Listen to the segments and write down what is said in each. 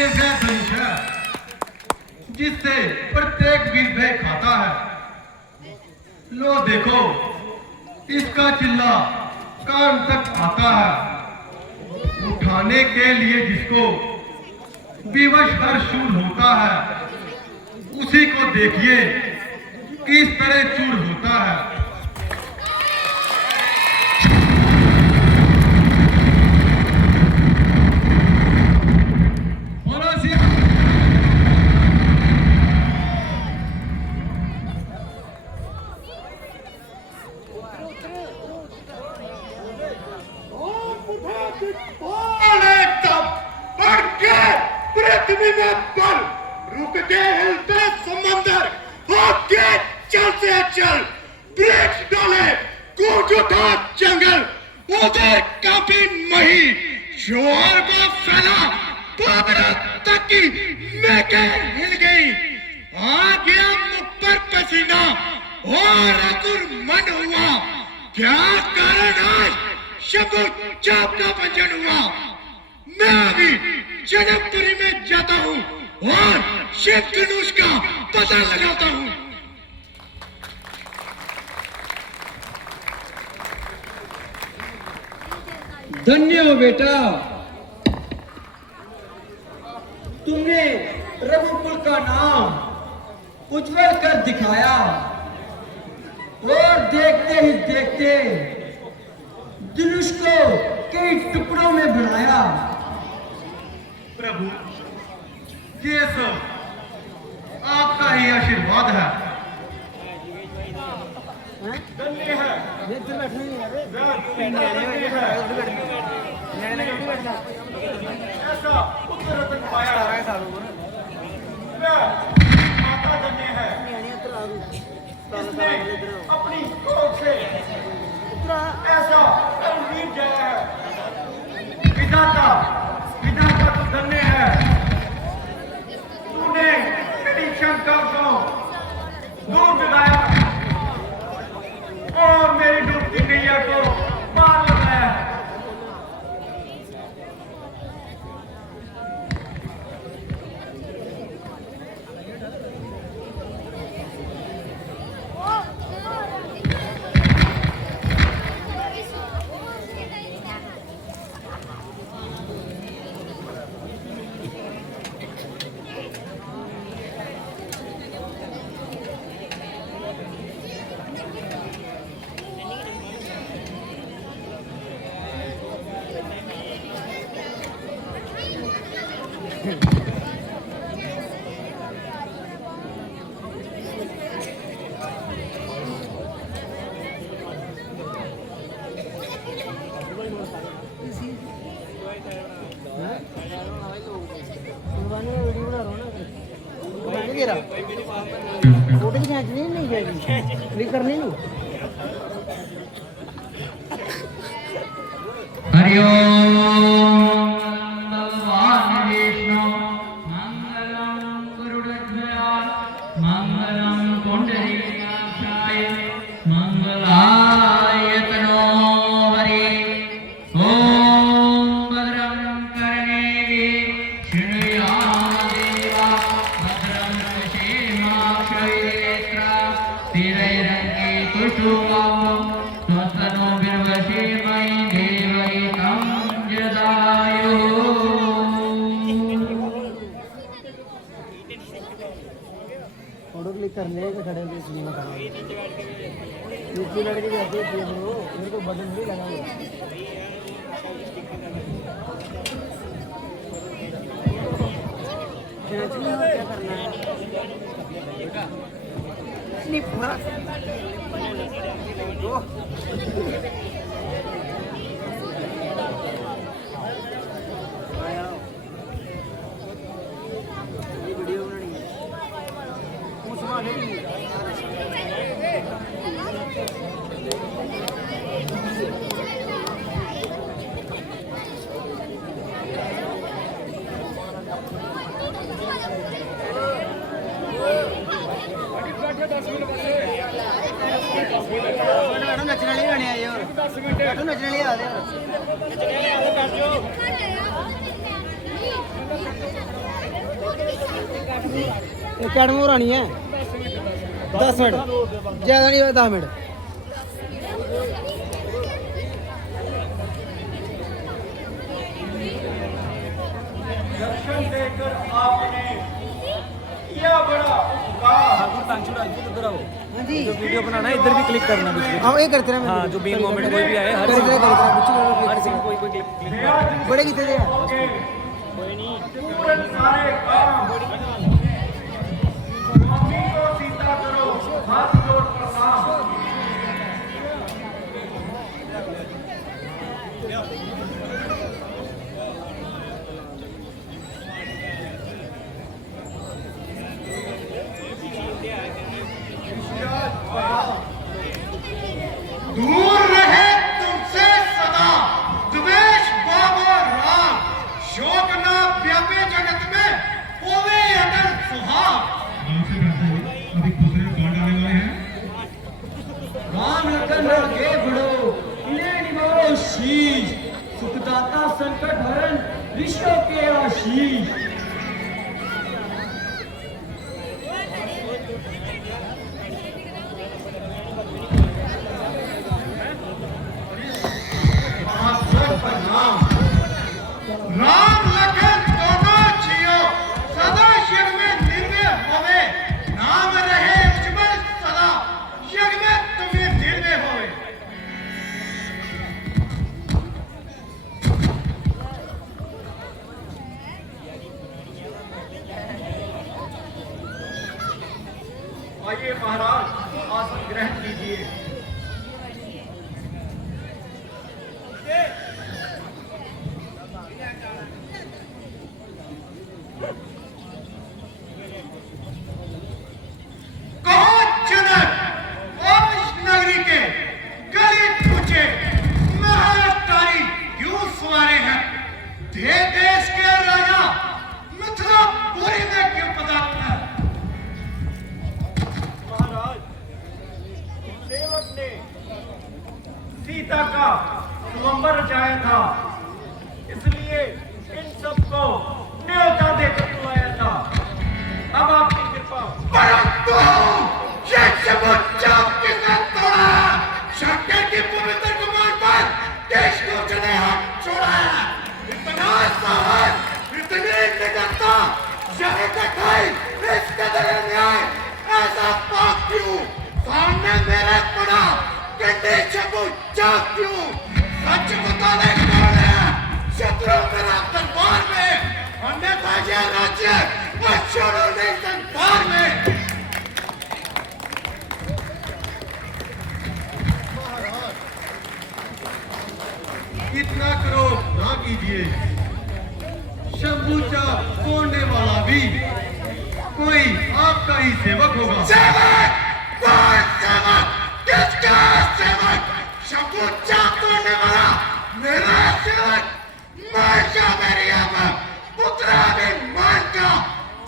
ये वह धनुष है जिससे प्रत्येक वीर भय खाता है। लो देखो, इसका चिल्ला कान तक आता है। उठाने के लिए जिसको विवश हर शूर होता है, उसी को देखिए किस तरह चूर होता है। पृथ्वी में बल रुक के हिलते समंदर, आगे चलते चल ब्रेक डाले, कूद उठा जंगल, उधर काफी मही शोर को फैला, बाबरा तक की मेके हिल गई। आ गया मुख पर पसीना और अकुर मन हुआ, क्या कारण आज शंभु चाप का भंजन हुआ। मैं अभी जनकपुरी में जाता हूँ और शिव धनुष का पता लगाता हूँ। धन्य हो बेटा, तुमने रघुकुल का नाम उज्जवल कर दिखाया और देखते ही देखते धनुष को कई टुकड़ों में बनाया। प्रभु, ये सब आपका ही आशीर्वाद है। धन्य है, ऐसा पुत्र रत्न पाया है। माता धन्य है, इसने अपनी कोख से ऐसा रणवीर जया है। विधाता तो धन्य है, तूने मेरी शंका को दूर भगाया और मेरी डूबती नैया को पार लगाया। फोटो खींचनी नहीं जाएगी, क्लिक करनी नहीं। हरिओम भगवान विष्णु मंगलम गरुड़ध्वज मंगलम पुंडरीकाक्षाय मंगलाय तनो हरि। ओम भद्रं कर्णेभिः शृणुयाम देवा भद्रं पश्येमाक्षयेत्रा स्थिरैरङ्गे कुसुमं त्वत्तनो बिर्वशीमहि देवै तं जदायु। फोटो क्लिक करने के खड़े होकर सुनना था। दूसरी लड़की जाती है मेरे को बटन भी लगा हुआ। क्या करना है? नहीं पूरा वीडियो बनानी है। नचने वाले गाने आए और नचने वाले आ रहे एक कैडमोर आनी है 10 मिनट ज़्यादा नहीं हुआ 10 मिनट दर्शन देकर आपने किया बड़ा उपकार। हाँ जी जो वीडियो बनाना है इधर भी क्लिक करना बीच में। हाँ ये करते रहे हाँ, जो मेन मोमेंट कोई भी आए हर हर सीन कोई कोई क्लिक बड़े कितने थे पूरे सारे काम मम्मी को सीधा करो, हाथ जोड़ प्रणाम। दूर रहे तुमसे सदा द्वेष बाबा राम, शोक ना व्यापे जगत में होवे अटल सुहाग। अभी दूसरे कौन डालने वाले हैं? राम लखन आगे बढ़ो, इन्हें निभाओ शीश, सुखदाता संकट हरण ऋषियों के आशीष। राम लखन दोनों जियो, सदा शिव में निर्भय होवे, नाम रहे उज्जवल सदा, शिव में तुम्हें निर्भय होवे। आइए महाराज, आसन ग्रहण कीजिए। देश के राजा मिथिलापुरी में क्यों पधारे हैं? महाराज, सेवक ने सीता का स्वयंवर रचाया था, इसलिए इन सबको न्योता देकर बुलाया था। अब आपकी कृपा। परंतु ये समुच्चा किसने तोड़ा? शंकर की पवित्र कमान पर देश को चले हाथ छोड़ा। इतना साहस, इतनी निडरता, यह कठाई, इस कदर अन्याय, ऐसा पाप क्यों? सामने मेरे पड़ा कंडे चबू चाक क्यों? सच बता दे कौन है? शत्रु मेरा दरबार में, अन्यथा यह राज्य छोड़ो नहीं संसार में। इतना क्रोध ना कीजिए, शंभूचा तोड़ने वाला भी कोई आपका ही सेवक होगा। सेवक? कौन सेवक? किसका सेवक? शंभूचा तोड़ने वाला मेरा सेवक? मान जा मेरी अब पुत्रा भी मान जा,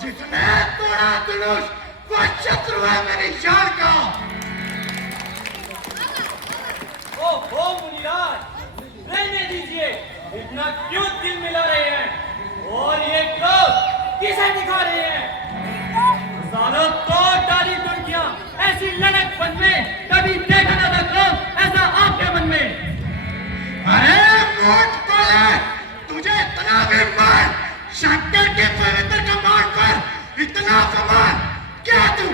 जिसने तोड़ा धनुष वो शत्रु है मेरी जान का। ओ मुनिराज, रहने दीजिए, इतना क्यों दिल मिला रहे हैं और ये क्रोध किसे दिखा रहे हैं? हजारों तोड़ डाली दुर्गियां, ऐसी लड़क मन में कभी देखा ना था क्रोध ऐसा आपके मन में। अरे मूर्ख बोले, तुझे इतना भी मान, शंकर के पवित्र कमान पर इतना सम्मान, क्या तू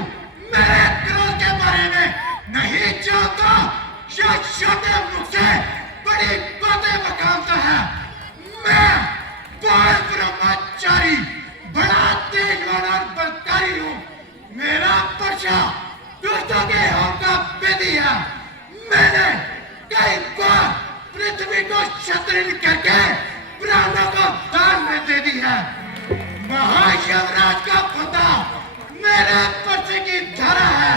मेरे क्रोध के बारे में नहीं जानता? या छोटे मुख से बड़ी बातें बकामता है। मैं बाल ब्रह्मचारी, बड़ा तेजवान और बलकारी हूँ। मेरा पर्चा दुष्टों के हाथ का बेदी है। मैंने कई बार पृथ्वी को क्षत्रिय करके ब्राह्मणों को दान में दे दी है। महाशिवराज का फंदा मेरे पर्चे की धारा है।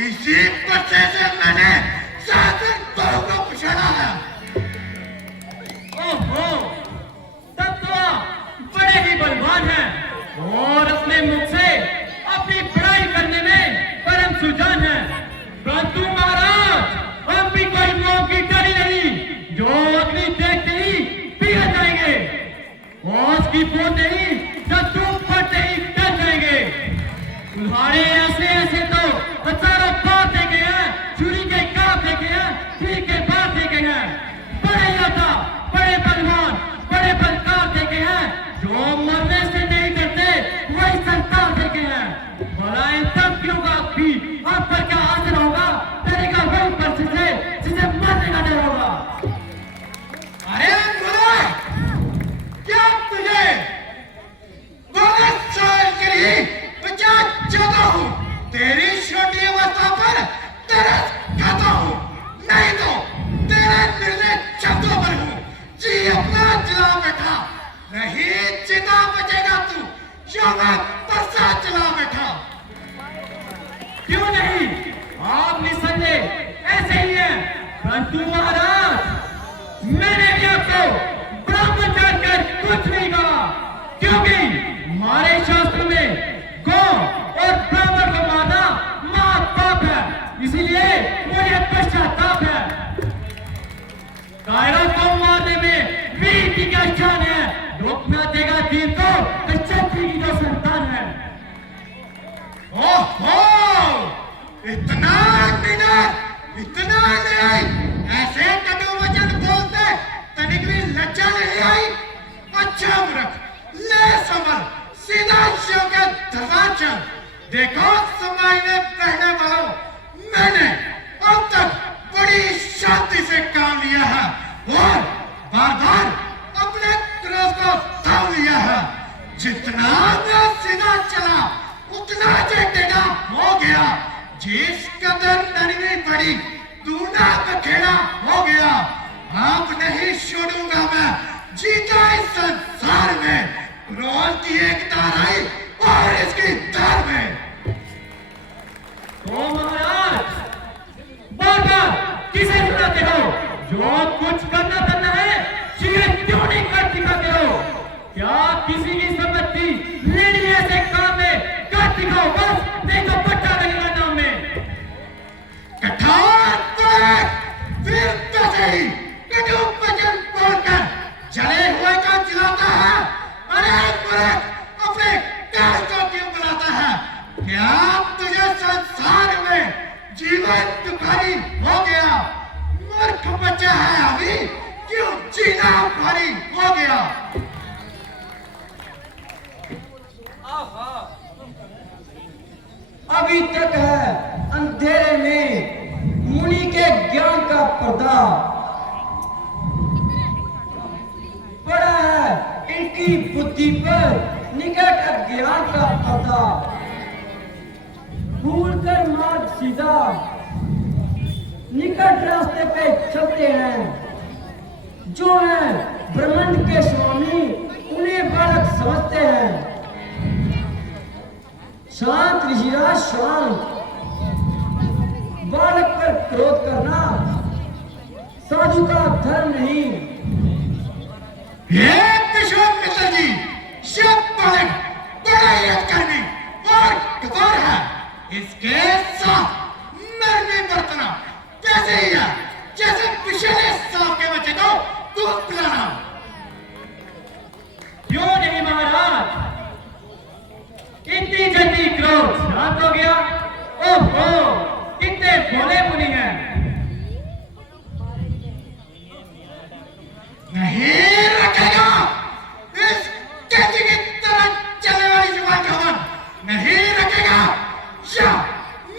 इसी पर्चे से मैंने शासन बहु को पछाड़ा है। ओहो, तब तो आप बड़े ही बलवान हैं और अपने मुख से अपनी बड़ाई करने में परम सुजान हैं। परंतु महाराज, हम भी कोई मौत की डरी नहीं, जो अग्नि देखते ही पिघल जाएंगे। और उसकी बूंदें ही जब धूप पड़ते ही जी अपना चला बैठा, नहीं चिता बचेगा तू, जो मैं परसा चला बैठा। क्यों नहीं, आप निसंदेह ऐसे ही हैं, परंतु महाराज मैंने भी आपको ब्राह्मण जानकर कुछ नहीं कहा, क्योंकि हमारे शास्त्र में गौ और ब्राह्मण को मारना महापाप है, इसीलिए मुझे पश्चाताप है। कायरों को मारने में वीर की क्या शान है, रोकना देगा तीर को तो क्षत्रिय की जो संतान है। ओहो, इतना नहीं, ऐसे कटु वचन बोलते तनिक भी लज्जा नहीं आई। अच्छा मूर्ख, ले संभल, सीधा शिव के दरबार चल। देखो समाज में रहने वालों, मैंने अब तक बड़ी शांति से काम लिया है और बार-बार अपने क्रोध को थाम लिया है। जितना मैं सीधा चला उतना जे टेढ़ा हो गया, जिस कदर नरमी पड़ी दूना बखेड़ा हो गया। अब नहीं छोड़ूंगा मैं जीता इस संसार में, क्रोध की एक तार आई और इसकी तार में। ओ महाराज, बार-बार किसे सुनाते हो? जो कुछ करना है, शीघ्र क्यों नहीं कर दिखाते हो? क्या किसी की संपत्ति लेनी है ऐसे काम में कर दिखाओ बस, नहीं तो पट्टा लगेगा नाम में। कठोर फिर तो सही, कटु वचन बोलकर जले हुए को जलाता है। अरे मूर्ख, अपने काल को क्यों बुलाता है? क्या तुझे संसार में जीवन दुखारी हो गया? मूर्ख बच्चा है अभी, क्यों जीना भारी हो गया? अभी तक है अंधेरे में मुनि के ज्ञान का पर्दा पड़ा है, इनकी बुद्धि पर निकट अज्ञान का पर्दा। भूल कर मार्ग सीधा निकट रास्ते पे चलते हैं, जो है ब्रह्मांड के स्वामी उन्हें बालक समझते हैं। शांत ऋषिराज शांत, बालक पर क्रोध करना साधु का धर्म नहीं। ये किशोर मित्र जी, शिव बालक बड़ा याद करने और कठोर है, इसके साथ नरमी बरतना कैसे ही है, जैसे पिछले सांप के बच्चे को दूध पिलाना। क्यों नहीं महाराज, इतनी जल्दी क्रोध शांत हो गया? ओहो, कितने भोले मुनि हैं। नहीं रखेगा इस कैदी की तरह चलने वाली जुबान का मन, नहीं रखेगा या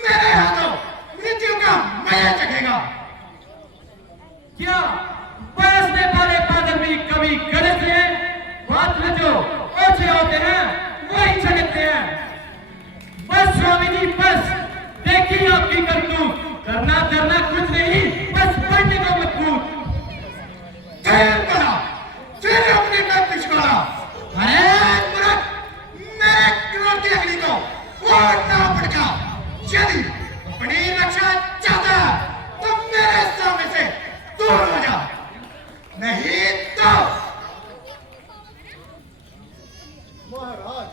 मेरे हाथों मृत्यु का मजा चखेगा। क्या बरसने वाले बादल भी कभी गरजते हैं? बात में जो ओछे होते हैं वही छलकते हैं। बस स्वामिनी बस, देखिए आपकी करतूत, करना धरना कुछ नहीं, बस पढ़ने को मजबूत। फिर अपनी में पिछवाड़ा। अरे मूर्ख, मेरे क्रोध की अग्नि को फोड़ना पड़ेगा। यदि अपनी रक्षा चाहता है तो मेरे सामने से दूर हो जा, नहीं तो। महाराज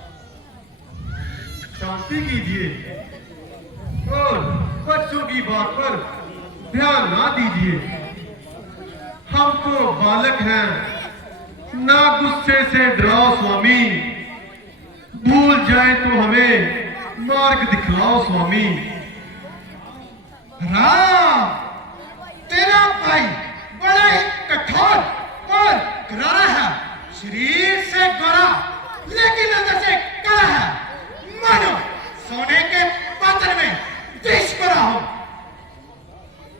शांति कीजिए और बच्चों की बात पर ध्यान ना दीजिए। हम तो बालक हैं, ना गुस्से से डराओ स्वामी, भूल जाए तो हमें मार्ग दिखलाओ स्वामी। राम, तेरा भाई बड़ा ही कठोर और करारा है, शरीर से गोरा लेकिन अंदर से काला है, मानो सोने के पात्र में विष भरा हो।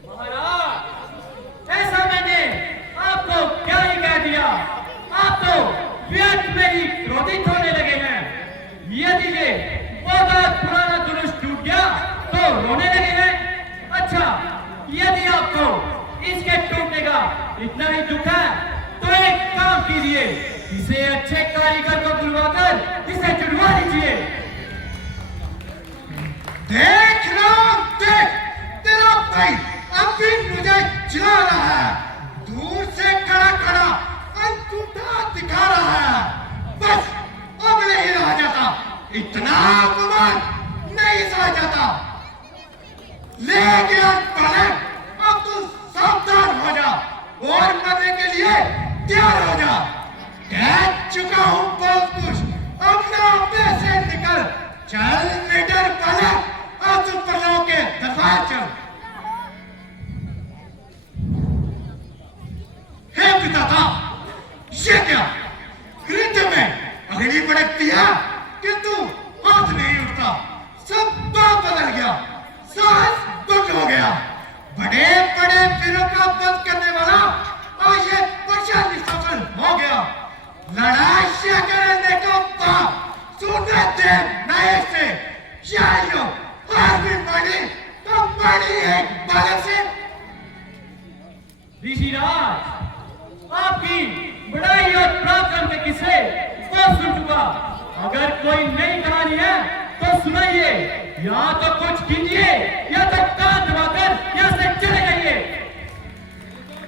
महाराज, ऐसा मैंने आपको क्या ही कह दिया, आप तो व्यर्थ में ही क्रोधित होने लगे हैं। यदि ये बहुत पुराना जुलूस टूट गया तो रोने लगे हैं। अच्छा, यदि आपको इसके टूटने का इतना ही दुख है तो कीजिए, किसी अच्छे कारीगर को बुलवाकर इसे जुड़वा लीजिए। देख राम देख, तेरा भाई अब भी मुझे चिढ़ा रहा है, दूर से खड़ा खड़ा अंगूठा दिखा रहा है। बस अब नहीं रहा जाता, इतना अपमान नहीं सहा जाता। ले गया पलट, अब तू सावधान हो जा और मरने के लिए तैयार हो जा। कह चुका हूं बहुत कुछ, अब ना अपने से निकल। चल मीटर पलट, अब तू प्रजाओं के दरबार चल। हे पिता, ये क्या हृदय में अग्नि भड़कती है किंतु हाथ नहीं उठता। सब बात बदल गया, साहस बंद हो गया। बड़े बड़े वीरों का वध करने वाला आज ये परेशानी सफल हो गया। लड़ाई करने को बाद सुनने दे नए से, यारियों हार भी पड़ी तो पड़ी एक बालक से। ऋषिराज, आपकी बड़ाई और पराक्रम के किस्से बहुत सुन चुका। अगर कोई नई कहानी है तो सुनाइए, या तो कुछ कीजिए या तो कान दबाकर यहाँ से चले जाइए।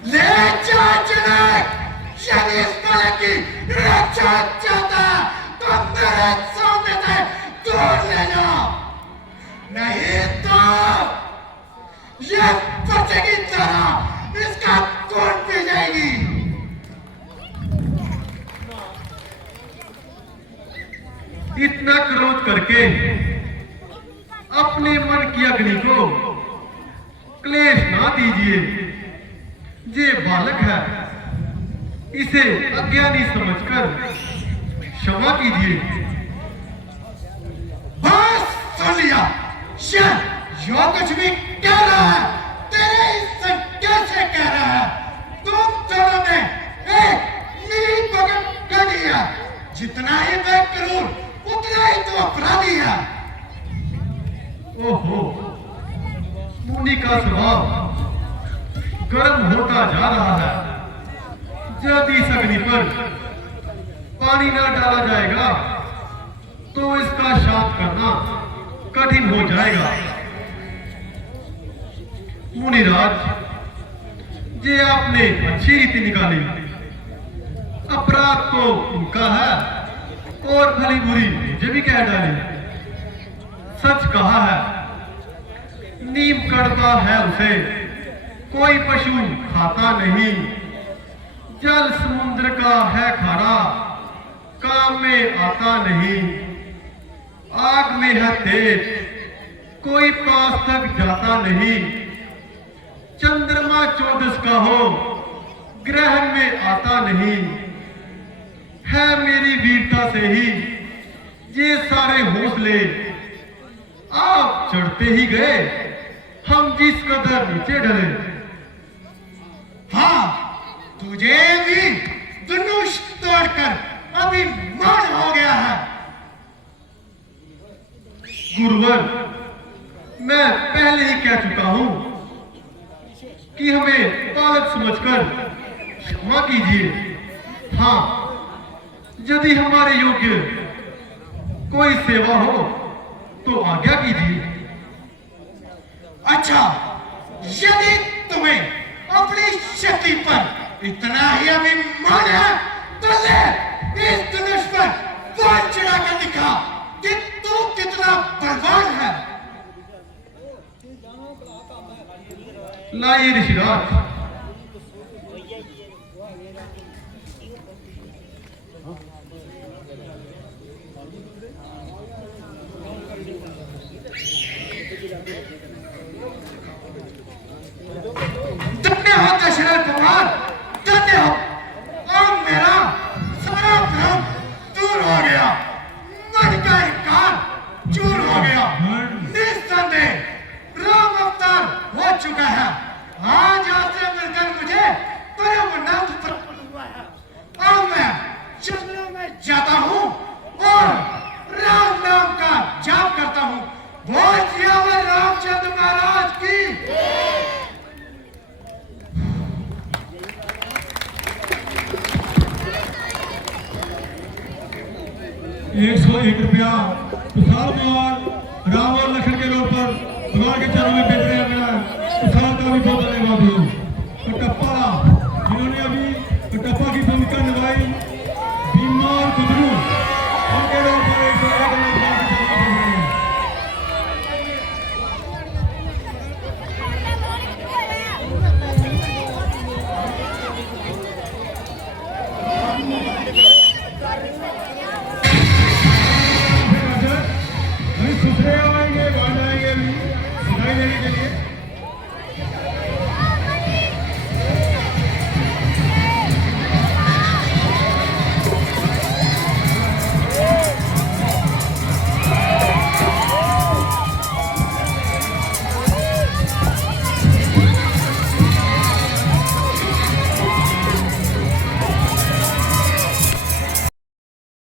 ले जा चले, यदि इस बालक की रक्षा चाहता तो मेरे सामने से दूर ले जाओ, नहीं तो ये बच्चे की तरह इसका खून पी जाएगी। इतना क्रोध करके अपने मन की अग्नि को क्लेश ना दीजिए। ये बालक है, इसे अज्ञानी समझकर क्षमा कीजिए। बस सुन लिया, ये जो कुछ भी कह रहा है तेरे इससे कैसे कह रहा है। तुम दोनों ने एक मिली भगत कर दिया, जितना ही मैं करूं उतना ही तो अपराधी है। ओहो, मुनि का स्वभाव गर्म होता जा रहा है। यदि इस अग्नि पर पानी न डाला जाएगा तो इसका शांत करना कठिन हो जाएगा। मुनिराज, ये आपने अच्छी रीति निकाली। अपराध तो उनका है और भली बुरी मुझे भी कह डाली। सच कहा है, नीम कड़ता है उसे कोई पशु खाता नहीं। जल समुद्र का है खारा, काम में आता नहीं। आग में है तेज, कोई पास तक जाता नहीं। चंद्रमा 14 का हो, ग्रहण में आता नहीं। है मेरी वीरता से ही ये सारे हौसले, आप चढ़ते ही गए, हम जिस कदर नीचे ढले। हाँ, तुझे भी धनुष तोड़कर अभिमान हो गया है। गुरुवर, मैं पहले ही कह चुका हूं कि हमें बालक समझकर क्षमा कीजिए। हाँ, यदि हमारे योग्य कोई सेवा हो तो आज्ञा कीजिए। अच्छा, यदि तुम्हें अपनी शक्ति पर इतना ही अभिमान है तो ले इस धनुष पर बाण चढ़ाकर दिखा कि तू कितना बलवान है। लाइए ऋषिराज। धन्य हो दशरथ कुमार, धन्य हो। अब मेरा सारा भ्रम दूर हो गया, मन का इंकार चूर हो गया। निस्संदेह राम अवतार हो चुका है। आज 101 रुपया। विशाल कुमार राम और लखन के रोड पर भगवान के चरणों में बैठ रहे हैं। विशाल का भी बहुत धन्यवाद हो। कटप्पा जिन्होंने अभी कटप्पा की भूमिका निभाई, भीमा और गुदरू उनके रोड पर 101 भगवान के चरणों में बैठ रहे हैं। अभी दूसरे आएंगे, वहां जाएंगे अभी सिखाई देने के लिए।